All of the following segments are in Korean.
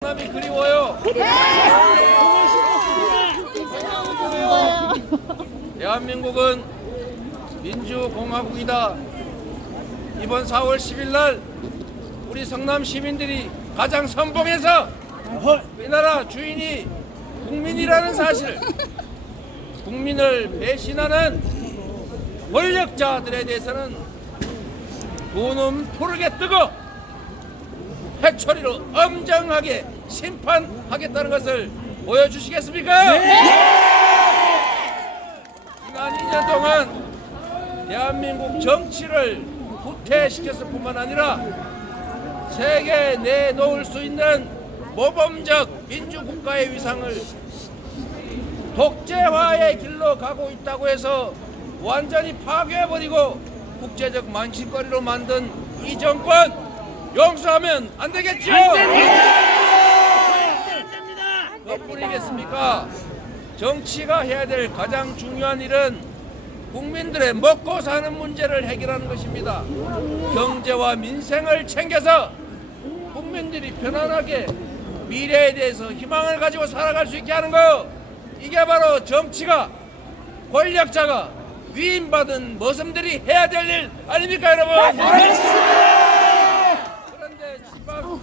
남이 그리워요. 대한민국은 민주공화국이다. 이번 4월 10일 날 우리 성남 시민들이 가장 선봉해서 이 나라 주인이 국민이라는 사실, 국민을 배신하는 권력자들에 대해서는 두 눈 푸르게 뜨고 해초리로 엄정하게 심판하겠다는 것을 보여주시겠습니까? 지난 2년 동안 대한민국 정치를 후퇴시켰을 뿐만 아니라 세계에 내놓을 수 있는 모범적 민주국가의 위상을 독재화의 길로 가고 있다고 해서 완전히 파괴해버리고 국제적 만신거리로 만든 이 정권 용서하면 안 되겠죠? 그뿐이겠습니까? 정치가 해야 될 가장 중요한 일은 국민들의 먹고 사는 문제를 해결하는 것입니다. 경제와 민생을 챙겨서 국민들이 편안하게 미래에 대해서 희망을 가지고 살아갈 수 있게 하는 거, 이게 바로 정치가, 권력자가 위임받은 머슴들이 해야 될 일 아닙니까, 여러분? 그런데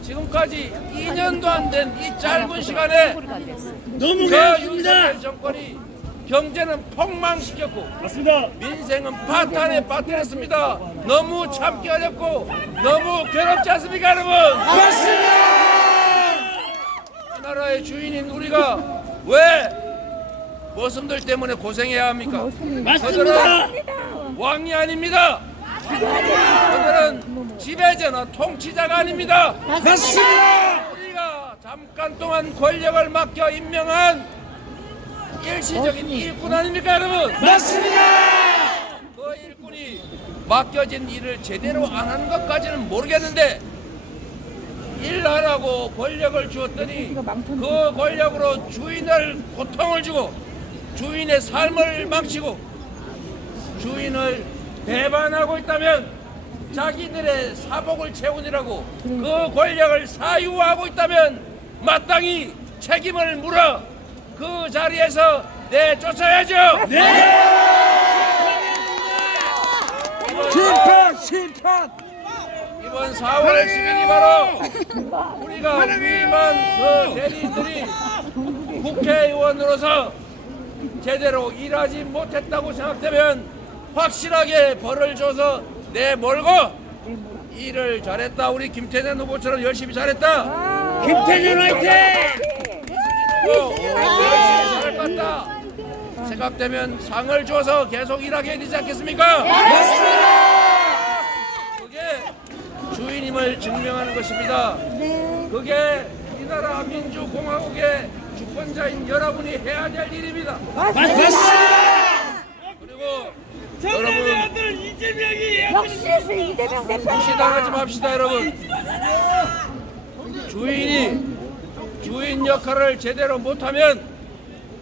지금까지 2년도 안 된 이 짧은 시간에 너무 저 그렇습니다. 윤석열 정권이 경제는 폭망시켰고 맞습니다. 민생은 파탄에 빠뜨렸습니다. 너무 참기 어렵고 너무 괴롭지 않습니까, 여러분? 맞습니다. 이 나라의 주인인 우리가 왜 머슴들 때문에 고생해야 합니까? 맞습니다. 왕이 아닙니다. 그들은 지배자나 통치자가 아닙니다. 맞습니다. 우리가 잠깐 동안 권력을 맡겨 임명한 일시적인 일꾼 아닙니까, 여러분? 맞습니다. 그 일꾼이 맡겨진 일을 제대로 안 하는 것까지는 모르겠는데 일 하라고 권력을 주었더니 그 권력으로 주인을 고통을 주고 주인의 삶을 망치고 주인을 배반하고 있다면 자기들의 사복을 채우느라고 그 권력을 사유하고 있다면 마땅히 책임을 물어 그 자리에서 내쫓아야죠. 심판. 이번 4월 10일이 바로 우리가 위임한 그 대리인들이 국회의원으로서 제대로 일하지 못했다고 생각되면 확실하게 벌을 줘서 내몰고 일을 잘했다, 우리 김태년 후보처럼 열심히 잘했다, 김태년 화이팅! 열심히 잘할 것 같다 생각되면 상을 줘서 계속 일하게 해야 되지 않겠습니까? 그게 주인임을 증명하는 것입니다. 그게 이 나라 민주공화국의 주권자인 여러분이 해야 될 일입니다. 그리고 여러분 역시 이재명 대표. 무시당하지 맙시다, 여러분. 주인 역할을 제대로 못하면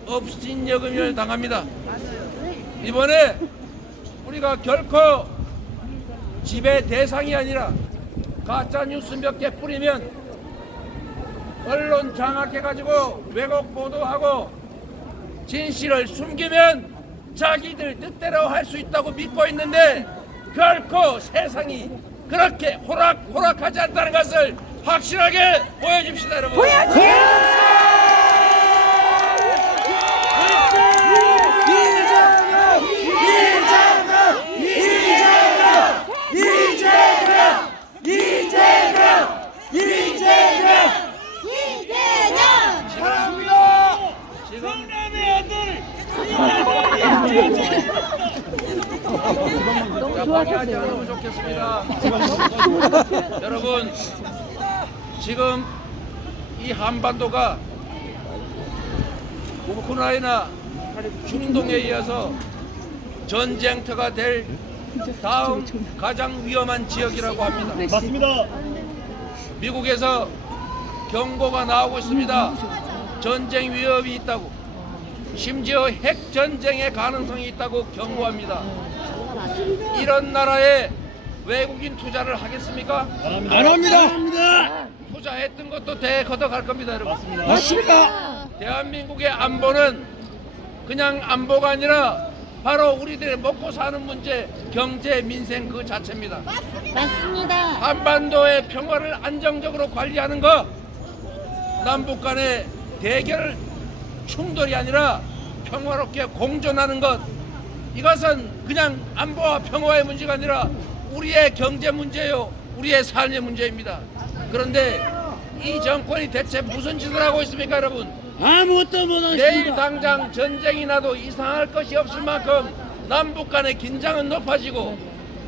업신여금을 당합니다. 이번에 우리가 결코 지배 대상이 아니라 가짜 뉴스 몇 개 뿌리면 언론 장악해가지고 왜곡 보도하고 진실을 숨기면 자기들 뜻대로 할 수 있다고 믿고 있는데 결코 세상이 그렇게 호락호락하지 않다는 것을 확실하게 보여줍시다, 여러분. 방해하지 않으면 좋겠습니다. 여러분, 지금 이 한반도가 우크라이나 중동에 이어서 전쟁터가 될 다음 가장 위험한 지역이라고 합니다. 맞습니다. 미국에서 경고가 나오고 있습니다. 전쟁 위협이 있다고, 심지어 핵전쟁의 가능성이 있다고 경고합니다. 이런 나라에 외국인 투자를 하겠습니까? 안 합니다. 투자했던 것도 걷어갈 겁니다, 여러분. 맞습니다. 대한민국의 안보는 그냥 안보가 아니라 바로 우리들의 먹고 사는 문제, 경제, 민생 그 자체입니다. 맞습니다. 한반도의 평화를 안정적으로 관리하는 것, 남북 간의 대결 충돌이 아니라 평화롭게 공존하는 것, 이것은 그냥 안보와 평화의 문제가 아니라 우리의 경제 문제요, 우리의 삶의 문제입니다. 그런데 이 정권이 대체 무슨 짓을 하고 있습니까, 여러분? 아무것도 못 내일 하십니다. 당장 전쟁이 나도 이상할 것이 없을 만큼 남북 간의 긴장은 높아지고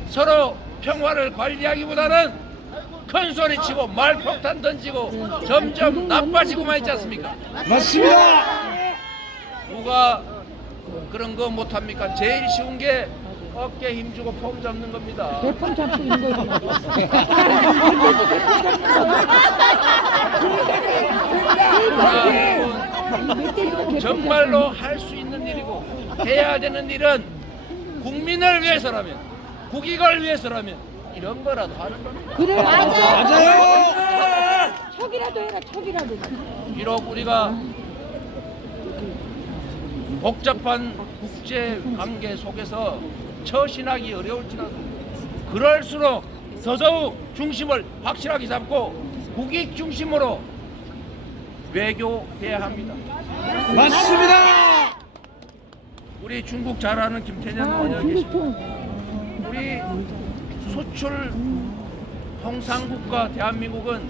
서로 평화를 관리하기보다는 큰 소리 치고 말폭탄 던지고 점점 나빠지고만 있지 않습니까? 맞습니다. 누가 그런 거 못합니까? 제일 쉬운 게 어깨 힘주고 폼 잡는 겁니다. 폼 잡고 있는 거지. 정말로 할 수 있는 일이고 해야 되는 일은 국민을 위해서라면, 국익을 위해서라면 이런 거라도 하는 겁니다. 그래 맞아. 맞아요. 척이라도 해라 척이라도. 비록 우리가 복잡한 국제 관계 속에서 처신하기 어려울지라도 그럴수록 더더욱 중심을 확실하게 잡고 국익 중심으로 외교해야 합니다. 맞습니다. 우리 중국 잘 아는 김태년 의원 계십니다. 우리 수출 통상국가 대한민국은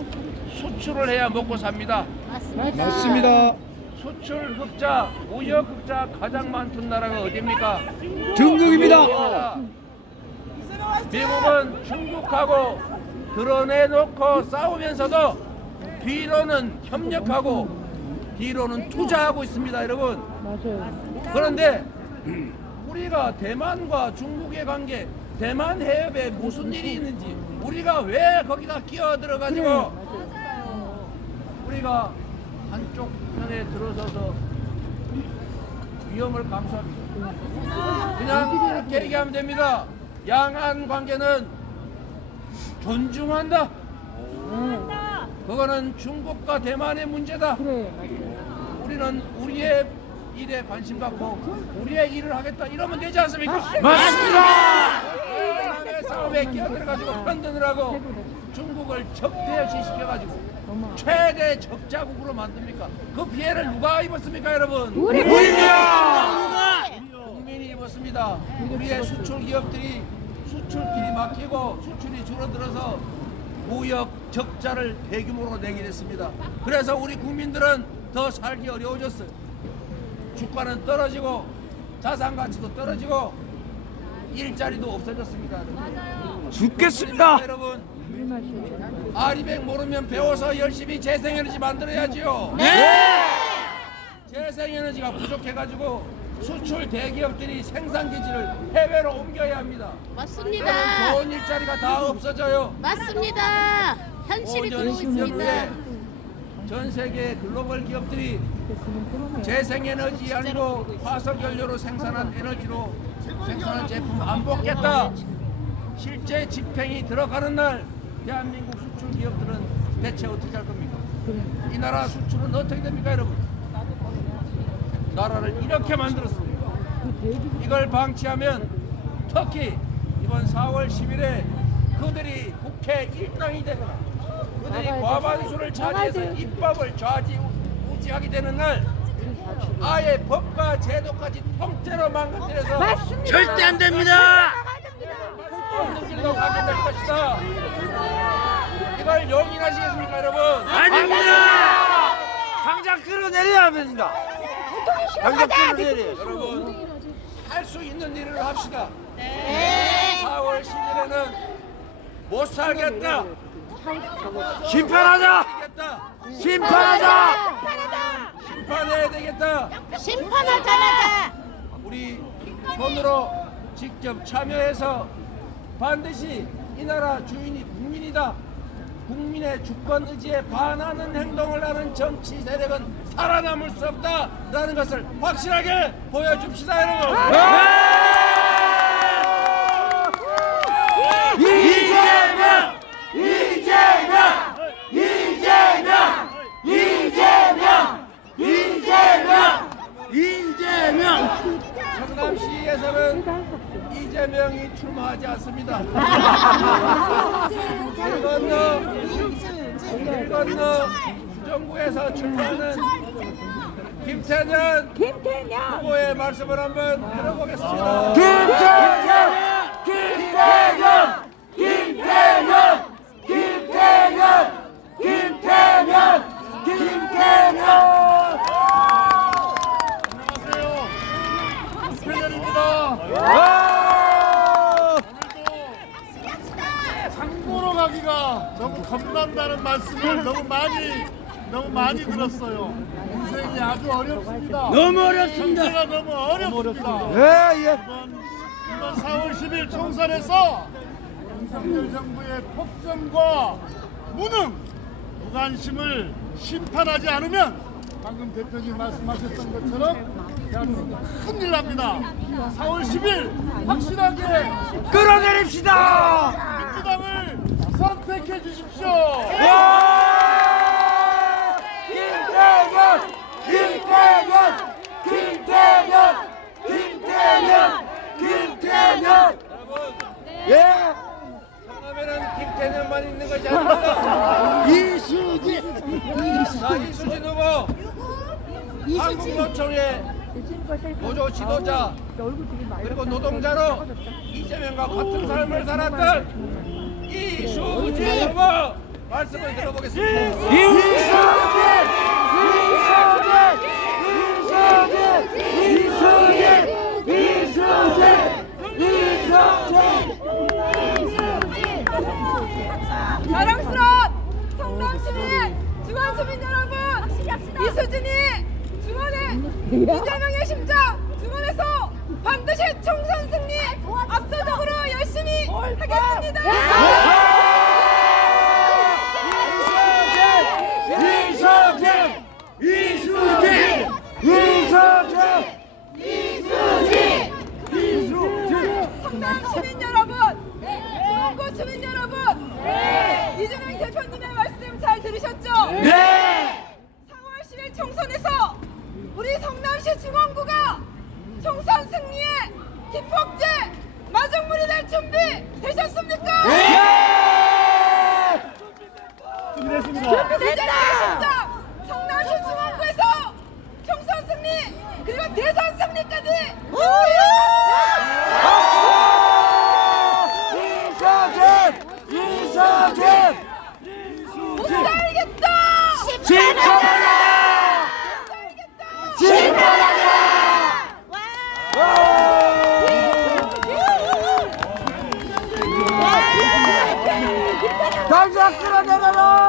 수출을 해야 먹고 삽니다. 맞습니다. 수출 흑자, 무역 흑자 가장 많던 나라가 어디입니까? 중국입니다. 미국은 중국하고 드러내놓고 싸우면서도 뒤로는 협력하고 뒤로는 투자하고 있습니다, 여러분. 그런데 우리가 대만과 중국의 관계, 대만 해협에 무슨 일이 있는지 우리가 왜 거기다 끼어들어가지고 우리가 한쪽 편에 들어서서 위험을 감수합니다. 그냥 이렇게 얘기하면 됩니다. 양안 관계는 존중한다. 그거는 중국과 대만의 문제다. 우리는 우리의 일에 관심 갖고 우리의 일을 하겠다 이러면 되지 않습니까? 맞습니다. 남의 싸움에 끼어들어가지고 편드느라고 중국을 적대시 시켜가지고 최대 적자국으로 만듭니까? 그 피해를 누가 입었습니까, 여러분? 우리입니다. 국민이 입었습니다. 우리의 수출 기업들이 수출길이 막히고 수출이 줄어들어서 무역 적자를 대규모로 내게 됐습니다. 그래서 우리 국민들은 더 살기 어려워졌어요. 주가는 떨어지고 자산 가치도 떨어지고 일자리도 없어졌습니다. 죽겠습니다. 여러분, 아리백 모르면 배워서 열심히 재생에너지 만들어야지요. 재생에너지가 부족해가지고 수출 대기업들이 생산기지를 해외로 옮겨야 합니다. 맞습니다. 그러면 좋은 일자리가 다 없어져요. 맞습니다. 현실이 그러고 50년 있습니다. 후에 전 세계 글로벌 기업들이 재생에너지 아니고 화석연료로 생산한 에너지로 생산한 제품 안 뽑겠다. 실제 집행이 들어가는 날 대한민국 수출 기업들은 대체 어떻게 할 겁니까? 이 나라 수출은 어떻게 됩니까, 여러분? 나라를 이렇게 만들었습니다. 이걸 방치하면 특히 이번 4월 10일에 그들이 국회 일당이 되거나 그들이 과반수를 차지해서 입법을 좌지우지하게 되는 날 아예 법과 제도까지 통째로 망가뜨려서 절대 안 됩니다. 없는 길로 가게 될 것이다. 이걸 용인하시겠습니까, 여러분? 아닙니다. 당장 끌어내려야 합니다. 당장 끌어내려. 여러분, 할 수 있는 일을 합시다. 네. 4월 10일에는 못 살겠다. 심판하자. 살겠다. 심판하자. 심판해야 되겠다. 심판하자마자 우리 손으로 직접 참여해서 반드시 이 나라 주인이 국민이다. 국민의 주권 의지에 반하는 행동을 하는 정치 세력은 살아남을 수 없다라는 것을 확실하게 보여줍시다, 여러분. 이재명! 이재명! 이재명! 수정구에서는 이재명이 출마하지 않습니다. 길 건너 수정구에서 출마하는 김태년 후보의 말씀을 한번 들어보겠습니다. 상보로 가기가 너무 겁난다는 말씀을 너무 많이 들었어요. 인생이 아주 어렵습니다. 너무 어렵습니다. 경제가 너무 어렵습니다. 예. 이번 4월 10일 총선에서 윤석열 정부의 폭정과 무능, 무관심을 심판하지 않으면 방금 대표님 말씀하셨던 것처럼 대한민국 큰일 납니다. 4월 10일 확실하게 끌어내립시다. 민주당을 선택해 주십시오. 김태년. 예. 성남에는 김태년만 있는 것이 아닙니다. 이수진 후보, 한국노총의 노조 지도자 그리고 노동자로 이재명과 같은 삶을 살았던 이수진 후보 말씀을 들어보겠습니다. 자랑스러운 성남시민 중원주민 여러분, 이수진이 중원에 이재명의 심장 중원에서 반드시 총선 승리 압도적으로 열심히 하겠습니다. 성남 시민 여러분, 중원구 주민 여러분, 이재명 대표님의 말씀 잘 들으셨죠? 4월 10일 총선에서 우리 성남시 중원구가 총선 승리의 기폭제 마중물이 될 준비 되셨습니까? 준비됐습니다. 이재명의 심장 성남시 중원구에서 총선 승리 그리고 대선 승리까지 못 살겠다! 당장 끌어내라.